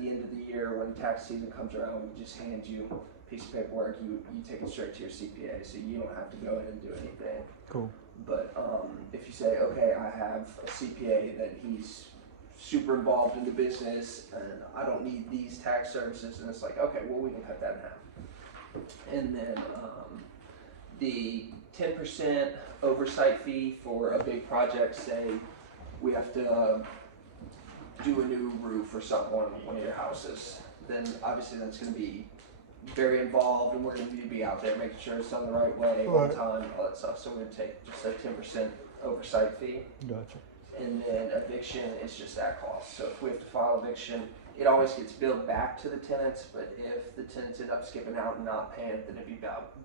the end of the year when tax season comes around, we just hand you a piece of paperwork. You take it straight to your CPA, so you don't have to go in and do anything. Cool. But if you say, okay, I have a CPA that he's super involved in the business and I don't need these tax services, and it's like, okay, well, we can cut that in half. And then the 10% oversight fee for a big project, say we have to do a new roof or something on one of your houses, then obviously that's going to be very involved, and we're going to need to be out there making sure it's done the right way, on time, all that stuff. So we're going to take just a 10% oversight fee. Gotcha. And then eviction is just that cost. So if we have to file eviction, it always gets billed back to the tenants, but if the tenants end up skipping out and not paying, then it'd be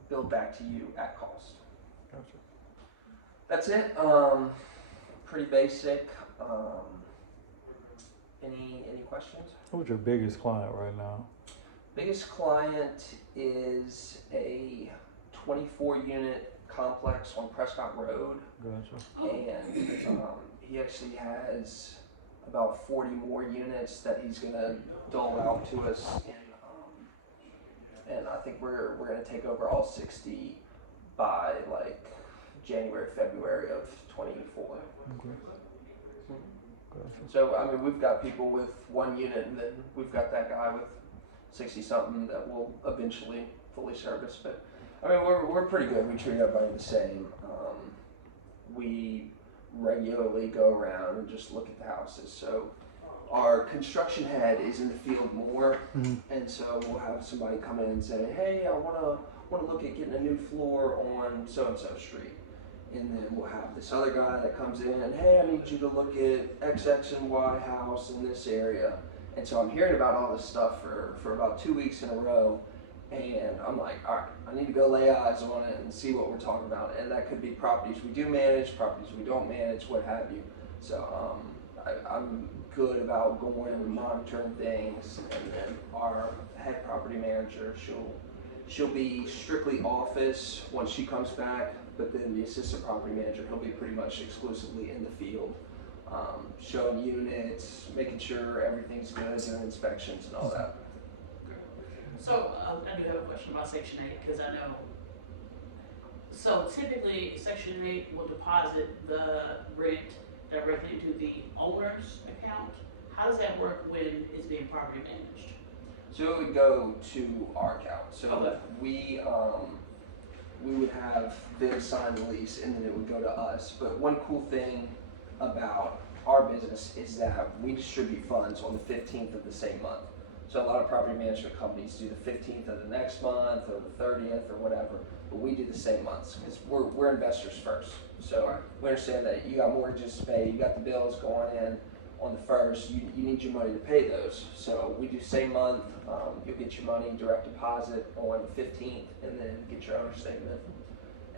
billed back to you at cost. Gotcha. That's it. Pretty basic. Any questions? Who's your biggest client right now? Biggest client is a 24-unit complex on Prescott Road. Gotcha. And he actually has about 40 more units that he's gonna dole out to us, and I think we're gonna take over all 60 by like January, February of 24. Okay. Gotcha. So I mean, we've got people with 1 unit, and then we've got that guy with 60 something that will eventually fully service. But I mean, we're pretty good. We treat everybody the same. We regularly go around and just look at the houses. So our construction head is in the field more, and so we'll have somebody come in and say, hey, I want to look at getting a new floor on so and so street. And then we'll have this other guy that comes in and, hey, I need you to look at X and Y house in this area. And so I'm hearing about all this stuff for about 2 weeks in a row. And I'm like, all right, I need to go lay eyes on it and see what we're talking about. And that could be properties we do manage, properties we don't manage, what have you. So I'm good about going and monitoring things. And then our head property manager, she'll be strictly office once she comes back. But then the assistant property manager, he'll be pretty much exclusively in the field, showing units, making sure everything's good, doing inspections and all that. So I do have a question about Section 8, because I know, so typically Section 8 will deposit the rent directly into the owner's account. How does that work when it's being property managed? So it would go to our account. So Okay. we would have them sign the lease, and then it would go to us. But one cool thing about our business is that we distribute funds on the 15th of the same month. So a lot of property management companies do the 15th of the next month or the 30th or whatever, but we do the same months because we're investors first. So we understand that you got mortgages to pay, you got the bills going in on the 1st, you need your money to pay those. So we do same month, you'll get your money direct deposit on the 15th and then get your owner statement.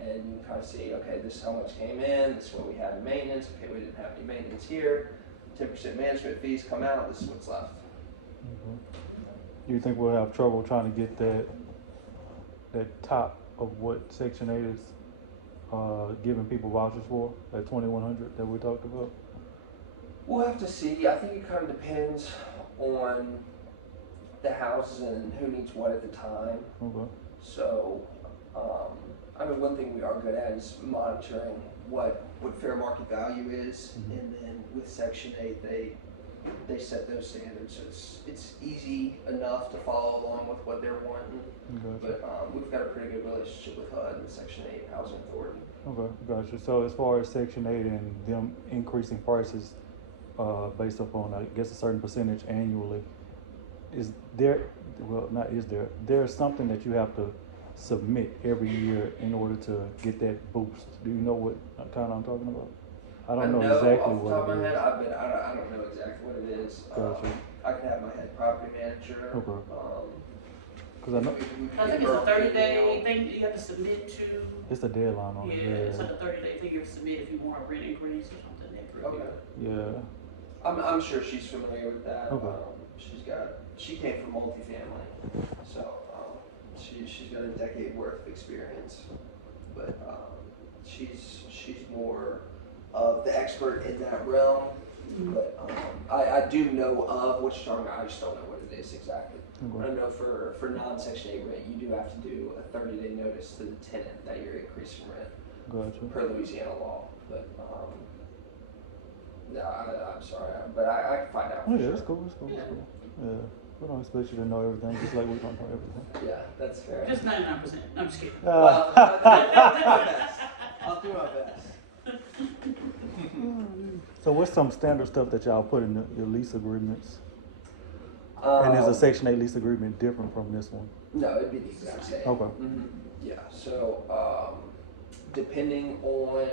And you can kind of see, okay, this is how much came in, this is what we had in maintenance, okay, we didn't have any maintenance here, 10% management fees come out, this is what's left. Do you think we'll have trouble trying to get that top of what Section 8 is giving people vouchers for, that 2100 that we talked about? We'll have to see. I think it kind of depends on the house and who needs what at the time. Okay. So, I mean, one thing we are good at is monitoring what fair market value is, and then with Section 8, they set those standards. So it's easy enough to follow along with what they're wanting. Gotcha. But we've got a pretty good relationship with HUD and the Section 8 Housing Authority. Okay, gotcha. So as far as Section 8 and them increasing prices based upon, I guess, a certain percentage annually, is there, well, not is there, there's something that you have to submit every year in order to get that boost? Do you know what kind I'm talking about? I don't know exactly what it is. Off the top of my head, I don't know exactly what it is. Gotcha. I can have my head property manager. Okay. Because I know I think it's a 30-day thing that you have to submit to. it's a deadline on it. Yeah, it's like a 30-day thing you have to submit if you want a rent increase or something. Okay. Yeah. I'm sure she's familiar with that. Okay. She came from multifamily, so she's got a decade worth of experience, but she's more of the expert in that realm But I do know of what you're talking about. I just don't know what it is exactly. Okay. I know for non-Section 8 rent, you do have to do a 30-day notice to the tenant that you're increasing rent Gotcha. per Louisiana law. But yeah, I'm sorry, but I can find out. Oh, For yeah, sure. it's cool. It's cool. It's cool. Yeah. We don't expect you to know everything, just like we don't know everything. Yeah, that's fair. Just 99%. I'm just kidding. Well, I'll do my best. I'll do my best. So what's some standard stuff that y'all put in your lease agreements? And is a Section 8 lease agreement different from this one? No, it'd be the exact same. Okay. Mm-hmm. Yeah. So depending on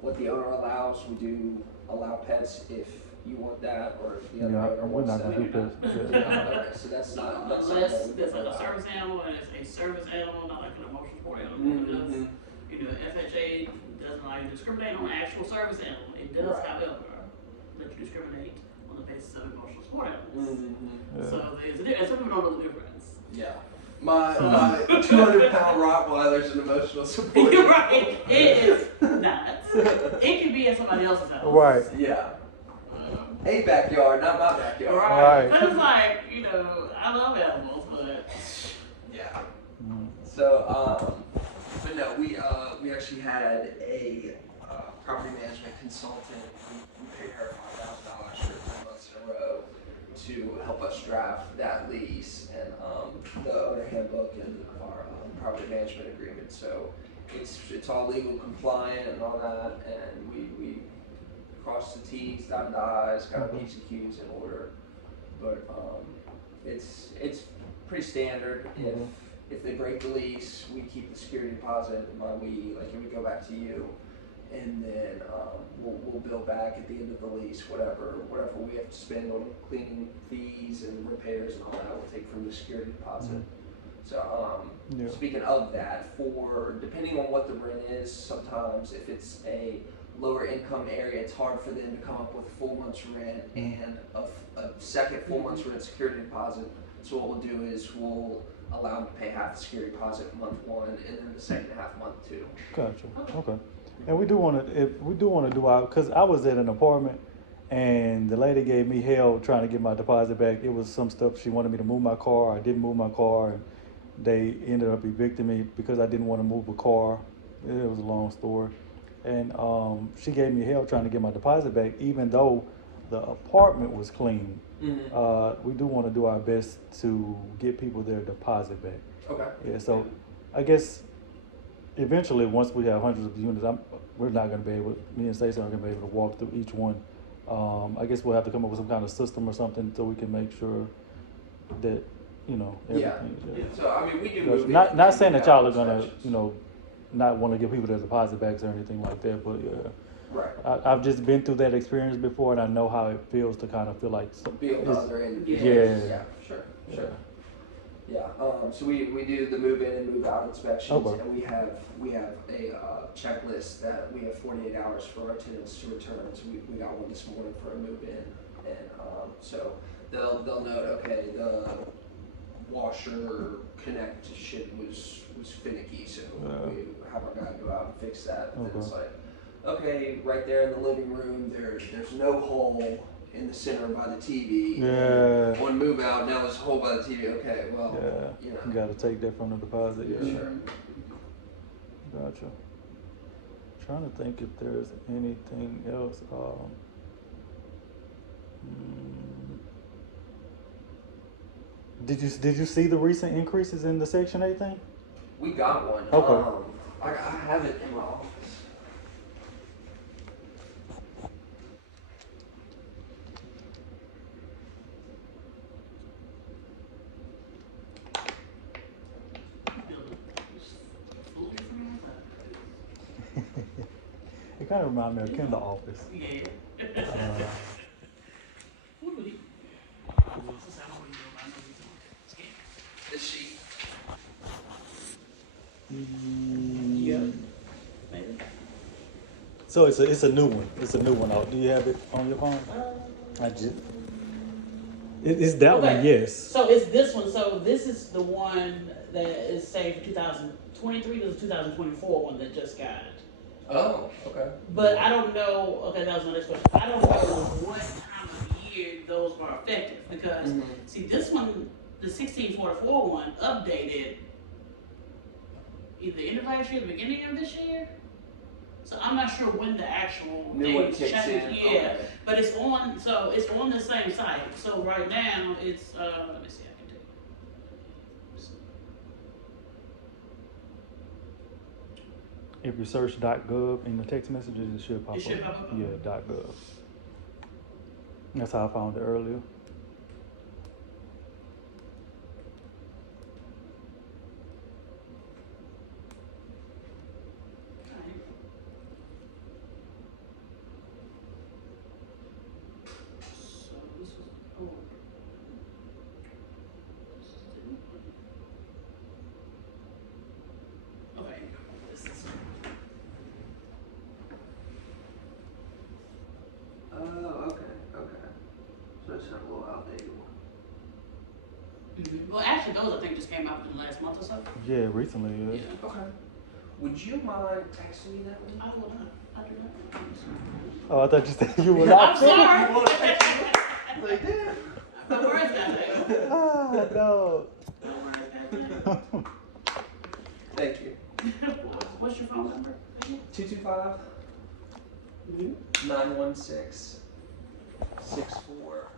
what the owner allows, we do allow pets if you want that, or if the other Yeah, owner we're wants not that. gonna do pets. Yeah. Alright, so that's not Unless something there's that we like a allow. service animal and it's a service animal, not like an emotional support animal. Because, Mm-hmm. you know, FHA doesn't allow you to discriminate on an actual service animal. It does, Right. however, let you discriminate on the basis of emotional support animals. Mm-hmm. Yeah. So there's a difference. Some people don't know the difference. Yeah. My 200-pound Rottweiler's an emotional support. You're right. It is not. It can be at somebody else's house. Right. Yeah. A backyard, not my backyard. Right. Right. But it's like, you know, I love animals, but Yeah. Mm. So, but no, we actually had a property management consultant. We paid her $5,000 for 3 months in a row to help us draft that lease and the owner handbook and our property management agreement. So it's all legal compliant and all that, and we cross the T's, dot the I's, got our P's and Q's in order. But it's pretty standard. If they break the lease, we keep the security deposit. It would go back to you, and then we'll bill back at the end of the lease whatever we have to spend on cleaning fees and repairs and all that. We'll take from the security deposit. Mm-hmm. So Yeah. speaking of that, depending on what the rent is, sometimes if it's a lower income area, it's hard for them to come up with a full month's rent and a second full month's rent security deposit. So what we'll do is we'll allow them to pay half the security deposit month 1 and then the second half month 2. Gotcha. Okay. And we do want to do our, because I was at an apartment and the lady gave me hell trying to get my deposit back. It was some stuff she wanted me to move my car. I didn't move my car, and they ended up evicting me because I didn't want to move a car. It was a long story. And she gave me hell trying to get my deposit back, even though the apartment was clean. Mm-hmm. We do want to do our best to get people their deposit back. Okay. Yeah, so I guess eventually, once we have hundreds of units, we're not going to be able, me and Stacey aren't going to be able to walk through each one. I guess we'll have to come up with some kind of system or something so we can make sure that, Yeah. everything. So I mean, we do Because move not saying that y'all are going to, inspections. not want to give people their deposit backs or anything like that, but yeah. Right. I've just been through that experience before, and I know how it feels to kind of feel like Be on the it's- other end. Yeah. Yeah. Sure. Yeah. Sure. Yeah. So we do the move in and move out inspections, Okay. and we have a checklist that we have 48 hours for our tenants to return. So we got one this morning for a move in, and so they'll note, okay, the washer connection was finicky, so we have our guy go out and fix that. And then it's like, okay, right there in the living room, there's no hole in the center by the TV. Yeah. One move out, now there's a hole by the TV. Okay, well, You got to take that from the deposit. Yeah. Sure. Gotcha. Trying to think if there's anything else. Did you see the recent increases in the Section 8 thing? We got one. Okay. I have it in my office. It kind of reminds me of Kendall office. yeah. What would he? This sheet. Yeah. Maybe. So it's a new one. It's a new one out. Do you have it on your phone? I just. It's that one, yes. So it's this one. So this is the one that is saved for 2023. There's a 2024 one that just got Oh, okay. But I don't know, okay, that was my next question. I don't know what time of year those are effective because, see, this one, the 1644 one, updated either the end of last year or the beginning of this year. So I'm not sure when the actual New one dates kicks change. in. Yeah, Okay. but it's on. So it's on the same site. So right now it's. Let me see. I can do. If you search .gov in the text messages, it should pop It should up. pop up. Yeah, .gov. That's how I found it earlier. So this was old. This is the new one. Okay. This is. Oh, okay, okay. So it's a little outdated one. Well, actually, those I think just came out in the last month or so. Yeah, recently. Yeah. Yeah. Okay. Would you mind texting me that one? I will not. I do not. Oh, I thought you said you were I'm not. sorry. You want to text me? Like, damn. The words got there. Ah, no. The words got there. Thank you. What's your phone number? 225 Mm-hmm. 916 64